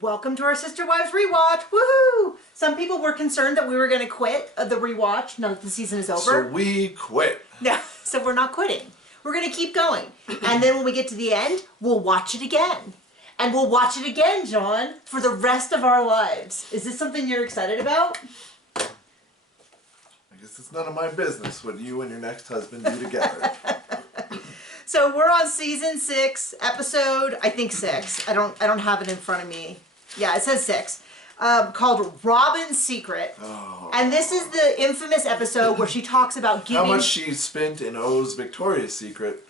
Welcome to our Sister Wives rewatch. Woohoo! Some people were concerned that we were going to quit the rewatch now that the season is over. So we quit. No, so we're not quitting. We're going to keep going. And then when we get to the end, we'll watch it again. And we'll watch it again, John, for the rest of our lives. Is this something you're excited about? I guess it's none of my business what you and your next husband do together. So we're on season 6, episode, I think 6. I don't have it in front of me. Yeah, it says 6. Called Robyn's Secret. Oh. And this is the infamous episode where she talks about giving... How much she spent in O's Victoria's Secret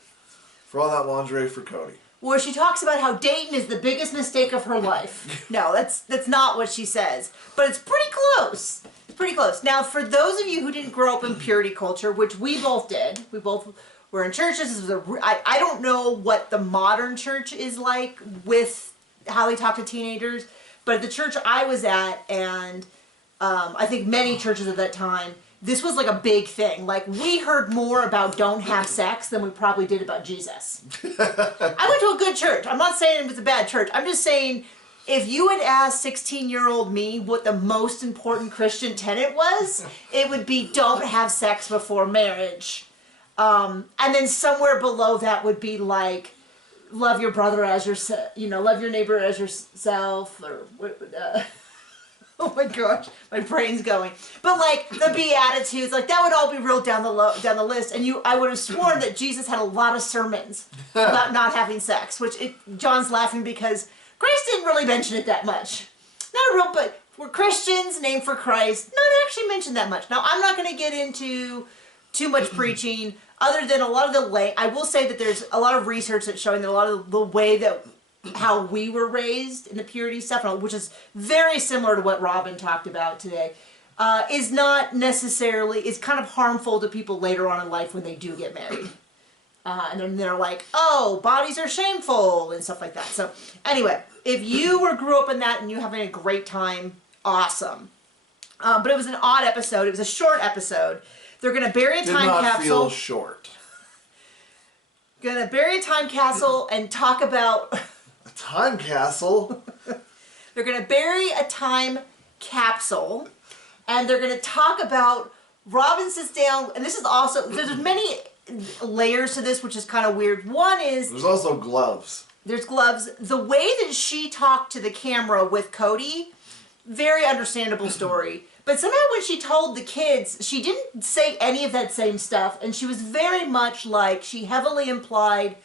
for all that lingerie for Cody. Where she talks about how Dayton is the biggest mistake of her life. No, that's not what she says. But it's pretty close. It's pretty close. Now, for those of you who didn't grow up in purity culture, which we both did, we both were in churches. I don't know what the modern church is like with how they talk to teenagers, but at the church I was at, and I think many churches at that time, this was like a big thing. Like, we heard more about don't have sex than we probably did about Jesus. I went to a good church. I'm not saying it was a bad church. I'm just saying, if you had asked 16-year-old me what the most important Christian tenet was, it would be don't have sex before marriage. And then somewhere below that would be like, love your brother as yourself, love your neighbor as yourself, or oh my gosh, my brain's going. But like the Beatitudes, like that would all be real down the list. And I would have sworn that Jesus had a lot of sermons about not having sex, John's laughing because Grace didn't really mention it that much. But we're Christians, named for Christ. Not actually mentioned that much. Now, I'm not going to get into too much preaching, other than a lot of I will say that there's a lot of research that's showing that a lot of the way that how we were raised in the purity stuff, which is very similar to what Robyn talked about today, is not necessarily, is kind of harmful to people later on in life when they do get married. And then they're like, oh, bodies are shameful and stuff like that. So anyway, if you grew up in that and you're having a great time, awesome. But it was an odd episode. It was a short episode. They're going to bury a time capsule. Did not feel short. Going to bury a time capsule and talk about... A time capsule? They're going to bury a time capsule, and they're going to talk about... Robyn sits down, and this is also... There's many layers to this, which is kind of weird. One is... There's also gloves. There's gloves. The way that she talked to the camera with Cody, very understandable story. But somehow when she told the kids, she didn't say any of that same stuff, and she was very much like, she heavily implied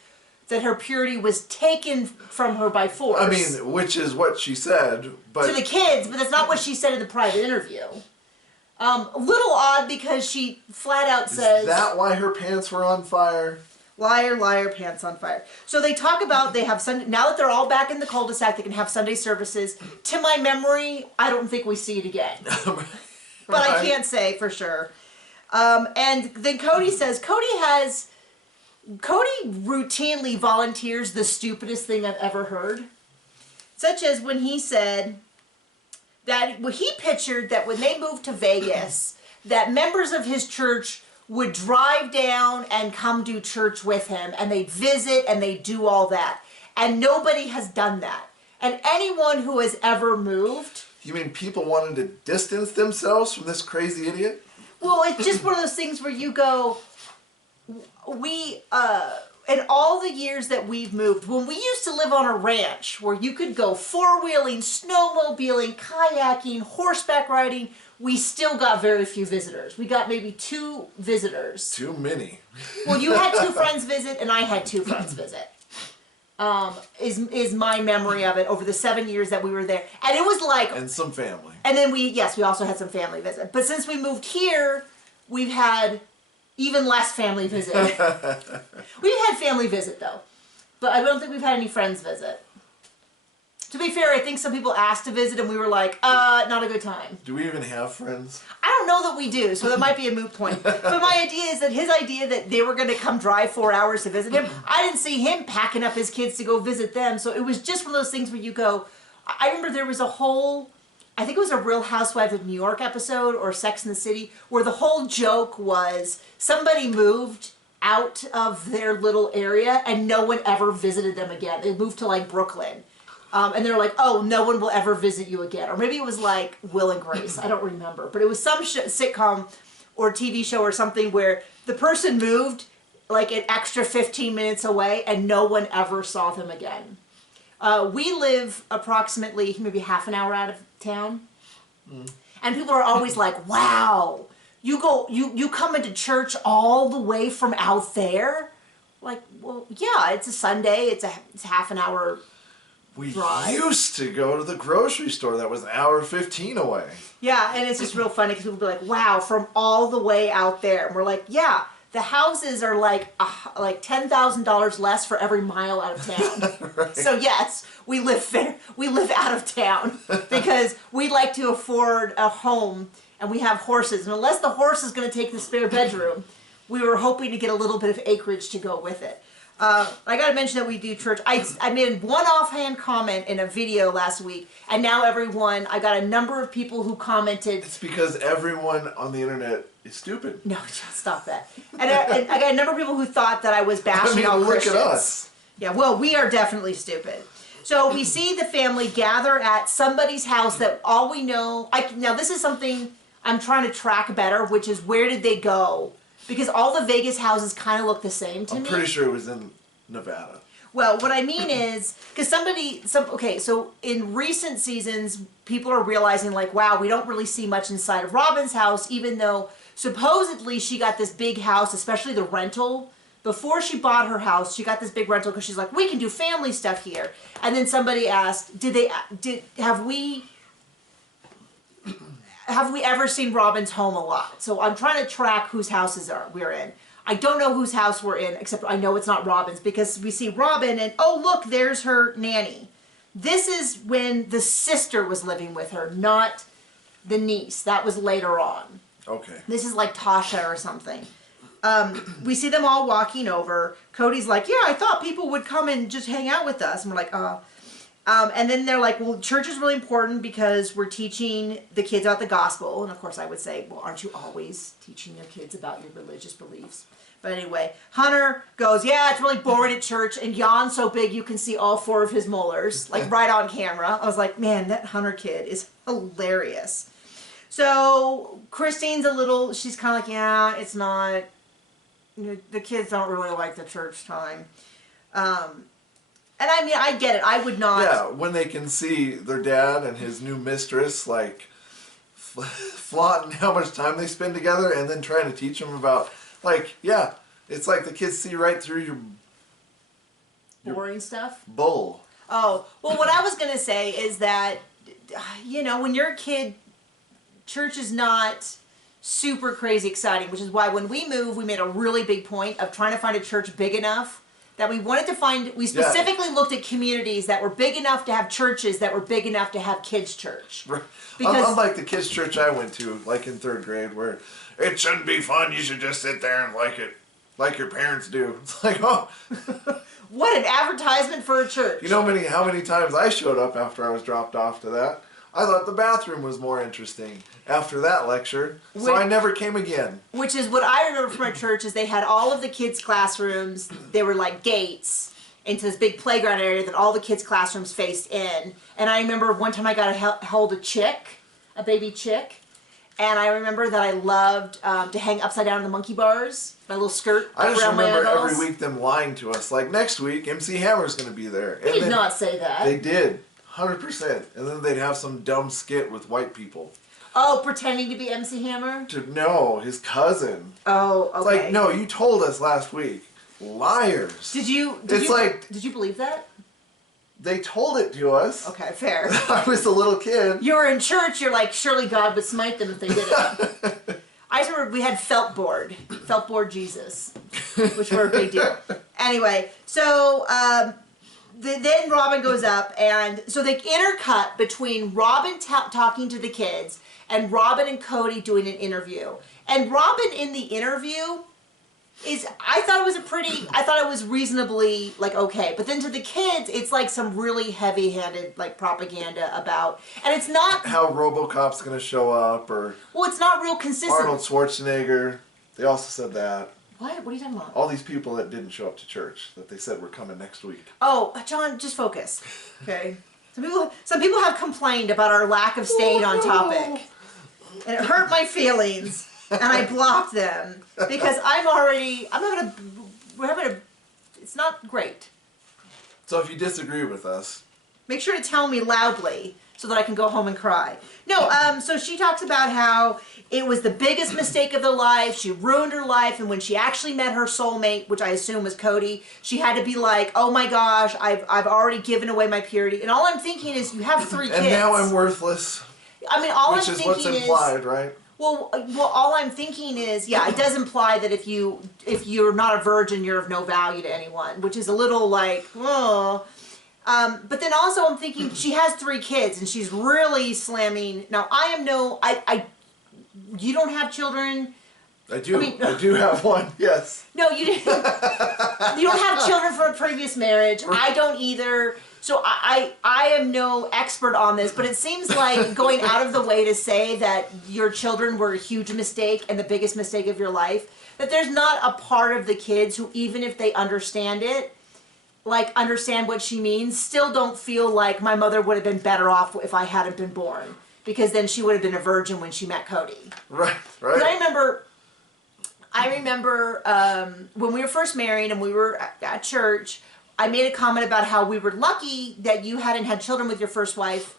that her purity was taken from her by force. I mean, which is what she said, but... To the kids, but that's not what she said in the private interview. A little odd because she flat out says... Is that why her pants were on fire? Liar, liar, pants on fire. So they talk about, they have Sunday, now that they're all back in the cul-de-sac, they can have Sunday services. To my memory, I don't think we see it again. But right. I can't say for sure. And then Cody says, Cody routinely volunteers the stupidest thing I've ever heard. Such as when he said that, he pictured that when they moved to Vegas, that members of his church would drive down and come do church with him, and they'd visit and they'd do all that. And nobody has done that. And anyone who has ever moved... You mean people wanted to distance themselves from this crazy idiot? Well, it's just one of those things where you go... in all the years that we've moved, when we used to live on a ranch where you could go four-wheeling, snowmobiling, kayaking, horseback riding... We still got very few visitors. We got maybe 2 visitors. Too many. Well, you had 2 friends visit, and I had 2 friends visit. Is my memory of it over the 7 years that we were there. And it was like... And some family. And then we also had some family visit. But since we moved here, we've had even less family visit. We've had family visit, though. But I don't think we've had any friends visit. To be fair, I think some people asked to visit and we were like, not a good time. Do we even have friends? I don't know that we do, so that might be a moot point. But my idea is that his idea that they were going to come drive 4 hours to visit him, I didn't see him packing up his kids to go visit them. So it was just one of those things where you go, I remember there was a whole, I think it was a Real Housewives of New York episode or Sex and the City, where the whole joke was somebody moved out of their little area and no one ever visited them again. They moved to like Brooklyn. And they're like, oh, no one will ever visit you again. Or maybe it was like Will and Grace. I don't remember. But it was some sitcom or TV show or something where the person moved like an extra 15 minutes away and no one ever saw them again. We live approximately maybe half an hour out of town. And people are always like, wow, you come into church all the way from out there? Like, well, yeah, it's a Sunday. It's half an hour We drive. used to go to the grocery store that was an hour 15 away. Yeah, and it's just real funny because people be like, wow, from all the way out there. And we're like, yeah, the houses are like $10,000 less for every mile out of town. Right. So yes, we live out of town because we like to afford a home and we have horses. And unless the horse is going to take the spare bedroom, we were hoping to get a little bit of acreage to go with it. I got to mention that we do church. I made one offhand comment in a video last week, and now I got a number of people who commented. It's because everyone on the internet is stupid. No, stop that. And I got a number of people who thought that I was bashing all look Christians. at us. Yeah, well, we are definitely stupid. So we see the family gather at somebody's house that all we know. Now this is something I'm trying to track better, which is where did they go? Because all the Vegas houses kind of look the same to me. I'm pretty sure it was in Nevada. Well, what I mean is, because so in recent seasons, people are realizing like, wow, we don't really see much inside of Robyn's house, even though supposedly she got this big house, especially the rental. Before she bought her house, she got this big rental because she's like, we can do family stuff here. And then somebody asked, have we ever seen Robyn's home a lot? So I'm trying to track whose houses we're in. I don't know whose house we're in, except I know it's not Robyn's because we see Robyn and, oh, look, there's her nanny. This is when the sister was living with her, not the niece. That was later on. Okay. This is like Tasha or something. We see them all walking over. Cody's like, yeah, I thought people would come and just hang out with us. And we're like, and then they're like, well, church is really important because we're teaching the kids about the gospel. And of course I would say, well, aren't you always teaching your kids about your religious beliefs? But anyway, Hunter goes, yeah, it's really boring at church, and yawns so big you can see all 4 of his molars, like right on camera. I was like, man, that Hunter kid is hilarious. So Christine's she's kind of like, yeah, it's not, the kids don't really like the church time. And I mean, I get it. I would not. Yeah, when they can see their dad and his new mistress, like, flaunting how much time they spend together and then trying to teach them about, like, yeah, it's like the kids see right through your boring stuff. Bull. Oh, well, what I was going to say is that, when you're a kid, church is not super crazy exciting, which is why when we moved, we made a really big point of trying to find a church big enough that we wanted to find, we specifically looked at communities that were big enough to have churches that were big enough to have kids' church. Right. Because, unlike the kids' church I went to, like in 3rd grade, where it shouldn't be fun, you should just sit there and like it, like your parents do. It's like, oh. What an advertisement for a church. You know how many times I showed up after I was dropped off to that? I thought the bathroom was more interesting after that lecture, so I never came again. Which is what I remember from our church is they had all of the kids' classrooms. They were like gates into this big playground area that all the kids' classrooms faced in. And I remember one time I got to hold a baby chick. And I remember that I loved to hang upside down in the monkey bars, my little skirt I just around my remember ankles. every week them lying to us, like, next week MC Hammer's going to be there. They did not say that. They did, 100%. And then they'd have some dumb skit with white people. Oh, pretending to be MC Hammer? No, his cousin. Oh, okay. It's like, no, you told us last week. Liars. Did you believe that? They told it to us. Okay, fair. I was a little kid. You were in church, you're like, surely God would smite them if they did it. I just remember we had felt board Jesus, which were a big deal. Anyway, so then Robyn goes up, and so they intercut between Robyn talking to the kids and Robyn and Cody doing an interview. And Robyn in the interview I thought it was reasonably, like, okay. But then to the kids, it's like some really heavy-handed, like, propaganda about, and it's not... How RoboCop's gonna show up, or... Well, it's not real consistent. Arnold Schwarzenegger. They also said that. What? What are you talking about? All these people that didn't show up to church, that they said were coming next week. Oh, John, just focus. Okay. Some people have complained about our lack of staying on topic. And it hurt my feelings. And I blocked them. Because it's not great. So if you disagree with us, make sure to tell me loudly so that I can go home and cry. No, so she talks about how it was the biggest mistake of their life. She ruined her life, and when she actually met her soulmate, which I assume was Cody, she had to be like, "Oh my gosh, I've already given away my purity." And all I'm thinking is, you have 3 kids. And now I'm worthless. I mean, all I'm thinking is... Which is what's implied, right? Well, all I'm thinking is, yeah, it does imply that if you're not a virgin, you're of no value to anyone, which is a little like, oh. But then also I'm thinking she has 3 kids and she's really slamming. Now you don't have children. I do. I do have one. Yes. No, you didn't. You don't have children from a previous marriage. I don't either. So I am no expert on this, but it seems like going out of the way to say that your children were a huge mistake and the biggest mistake of your life, that there's not a part of the kids who, even if they understand it, like understand what she means, still don't feel like my mother would have been better off if I hadn't been born, because then she would have been a virgin when she met Cody. Right, right. But I remember when we were first married and we were at church, I made a comment about how we were lucky that you hadn't had children with your first wife,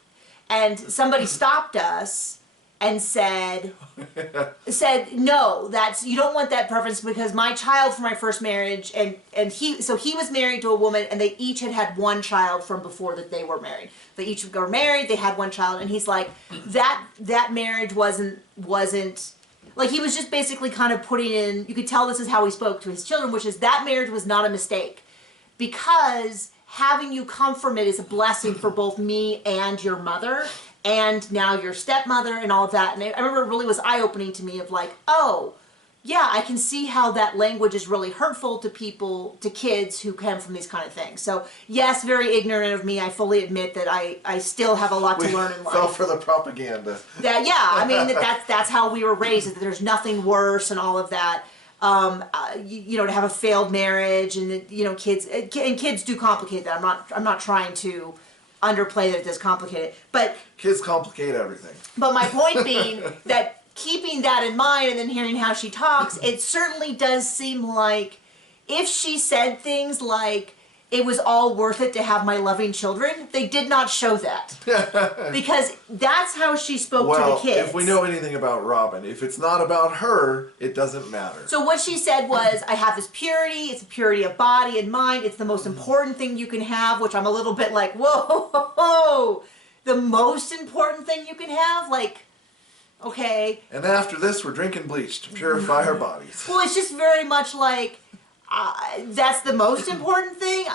and somebody stopped us and said, no, you don't want that preference, because my child from my first marriage, and he was married to a woman, and they each had 1 child from before that they were married. They each were married, they had 1 child, and he's like, that marriage wasn't, like, he was just basically kind of putting in, you could tell this is how he spoke to his children, which is that marriage was not a mistake, because having you come from it is a blessing for both me and your mother, and now your stepmother and all of that. And I remember it really was eye-opening to me of like, oh, yeah, I can see how that language is really hurtful to people, to kids who come from these kind of things. So yes, very ignorant of me. I fully admit that I still have a lot to learn in life. Fell for the propaganda. I mean, that's how we were raised, that there's nothing worse and all of that. To have a failed marriage, and kids do complicate that. I'm not trying to underplay that it does complicate it, but kids complicate everything. But my point being that keeping that in mind and then hearing how she talks, it certainly does seem like if she said things like, it was all worth it to have my loving children, they did not show that. Because that's how she spoke to the kids. If we know anything about Robyn, if it's not about her, it doesn't matter. So what she said was, I have this purity, it's a purity of body and mind, it's the most important thing you can have, which I'm a little bit like, whoa, the most important thing you can have? Like, okay. And after this, we're drinking bleach to purify our bodies. Well, it's just very much like, that's the most important thing?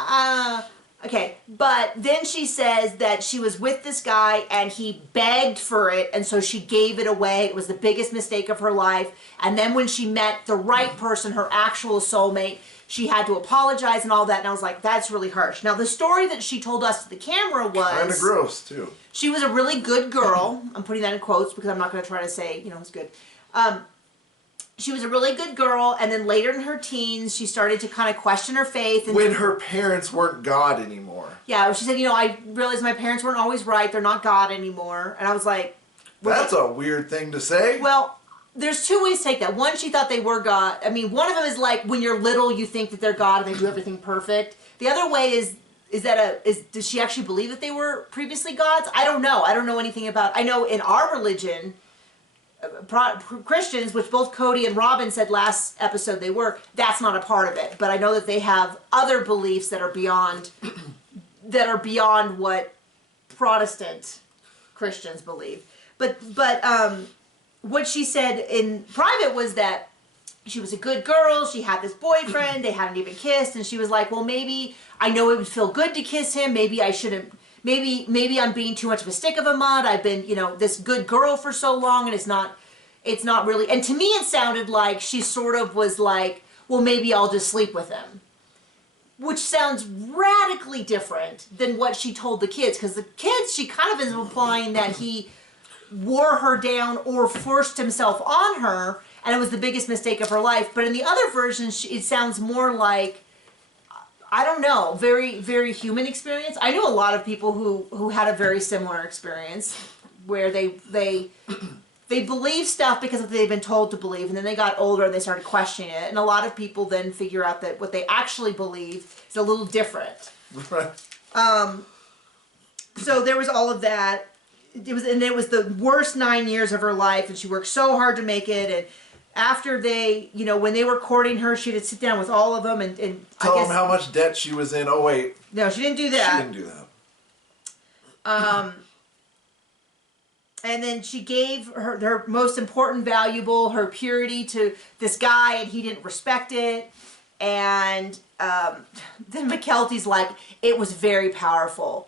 Okay, but then she says that she was with this guy and he begged for it, and so she gave it away. It was the biggest mistake of her life. And then when she met the right person, her actual soulmate, she had to apologize and all that. And I was like, that's really harsh. Now, the story that she told us to the camera was... kind of gross, too. She was a really good girl. I'm putting that in quotes because I'm not going to try to say, it's good. She was a really good girl, and then later in her teens, she started to kind of question her faith. And when her parents weren't God anymore. Yeah, she said, I realized my parents weren't always right. They're not God anymore. And I was like... That's a weird thing to say. Well, there's 2 ways to take that. One, she thought they were God. I mean, one of them is like, when you're little, you think that they're God and they do everything perfect. The other way is does she actually believe that they were previously gods? I don't know. I don't know anything about... I know in our religion... Christians, which both Cody and Robyn said last episode they were, that's not a part of it. But I know that they have other beliefs that are beyond what Protestant Christians believe. But what she said in private was that she was a good girl, she had this boyfriend, they hadn't even kissed, and she was like, well, maybe I know it would feel good to kiss him, maybe I shouldn't. Maybe I'm being too much of a stick of a mud. I've been, this good girl for so long, and it's not really. And to me, it sounded like she sort of was like, well, maybe I'll just sleep with him. Which sounds radically different than what she told the kids. Because the kids, she kind of is implying that he wore her down or forced himself on her, and it was the biggest mistake of her life. But in the other version, it sounds more like, I don't know, very, very human experience. I knew a lot of people who had a very similar experience where they believe stuff because they've been told to believe, and then they got older and they started questioning it. And a lot of people then figure out that what they actually believe is a little different. Right. So there was all of that. It was the worst 9 years of her life, and she worked so hard to make it. And after they, when they were courting her, she would sit down with all of them and tell them how much debt she was in. Oh wait, no, she didn't do that. She didn't do that. And then she gave her most important valuable, her purity, to this guy, and he didn't respect it. And then McKelty's like, it was very powerful.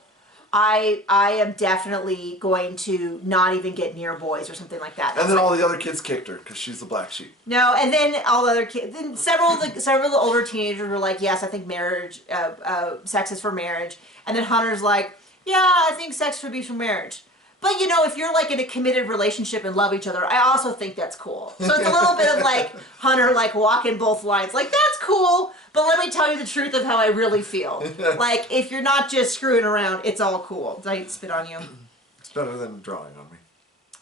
I am definitely going to not even get near boys or something like that. And then all the other kids kicked her because she's the black sheep. No, and then all the other kids, then several of the older teenagers were like, yes, I think marriage, sex is for marriage. And then Hunter's like, yeah, I think sex should be for marriage. But if you're like in a committed relationship and love each other, I also think that's cool. So it's a little bit of like Hunter like walking both lines. Like, that's cool, but let me tell you the truth of how I really feel. Like, if you're not just screwing around, it's all cool. Did I spit on you? It's better than drawing on me.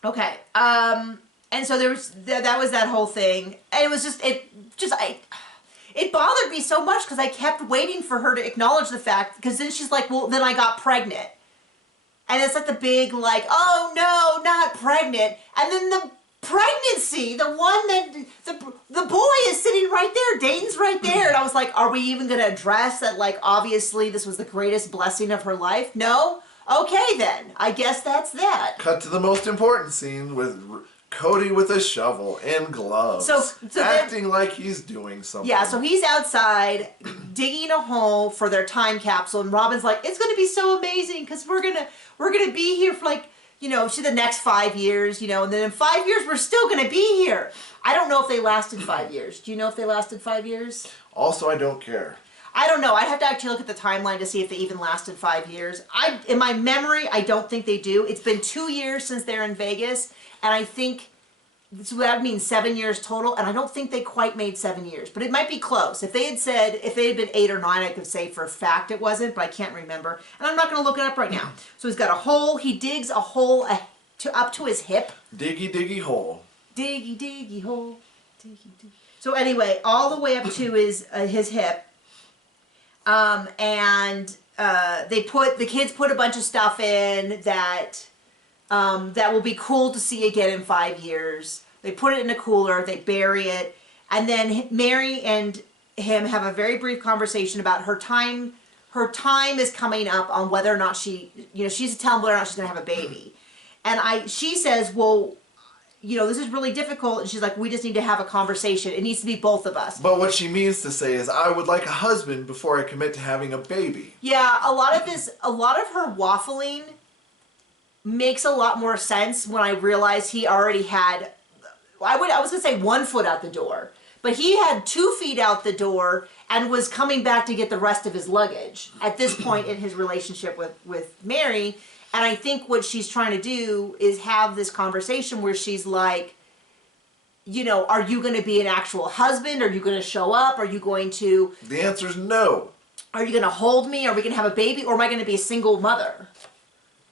Okay. And so there was that was that whole thing, and it was it bothered me so much because I kept waiting for her to acknowledge the fact, because then she's like, well, then I got pregnant. And it's like the big, like, oh no, not pregnant. And then the pregnancy, the one that, the boy is sitting right there, Dayton's right there. And I was like, are we even going to address that, like, obviously this was the greatest blessing of her life? No? Okay then, I guess that's that. Cut to the most important scene with Cody with a shovel and gloves, so acting like he's doing something. Yeah, so he's outside digging a hole for their time capsule, and Robyn's like, it's going to be so amazing because we're gonna be here for like, the next 5 years, and then in 5 years we're still going to be here. I don't know if they lasted 5 years. Do you know if they lasted 5 years? Also, I don't care. I don't know. I'd have to actually look at the timeline to see if they even lasted 5 years. In my memory, I don't think they do. It's been 2 years since they're in Vegas, and I think so that means 7 years total, and I don't think they quite made 7 years, but it might be close. If they had been 8 or 9, I could say for a fact it wasn't, but I can't remember, and I'm not going to look it up right now. So he's got a hole. He digs a hole up to his hip. Diggy, diggy hole. Diggy, diggy hole. Diggy, diggy. So anyway, all the way up to his hip, and the kids put a bunch of stuff in that will be cool to see again in 5 years. They put it in a cooler, they bury it, and then Mary and him have a very brief conversation about her time. Her time is coming up on whether or not she's to tell him whether or not she's going to have a baby. And she says, well, this is really difficult. And she's like, we just need to have a conversation. It needs to be both of us. But what she means to say is, I would like a husband before I commit to having a baby. Yeah, a lot of her waffling makes a lot more sense when I realized he already had, I was going to say 1 foot out the door, but he had 2 feet out the door and was coming back to get the rest of his luggage at this point in his relationship with Mary. And I think what she's trying to do is have this conversation where she's like, are you going to be an actual husband? Are you going to show up? Are you going to... The answer is no. Are you going to hold me? Are we going to have a baby? Or am I going to be a single mother?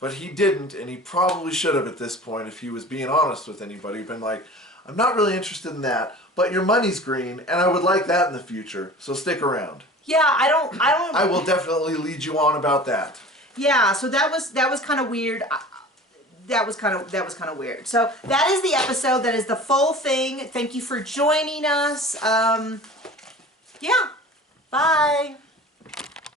But he didn't, and he probably should have at this point if he was being honest with anybody. Been like, I'm not really interested in that, but your money's green, and I would like that in the future, so stick around. Yeah, I don't... I will definitely lead you on about that. Yeah, so that was kind of weird. That was kind of weird. So that is the episode. That is the full thing. Thank you for joining us.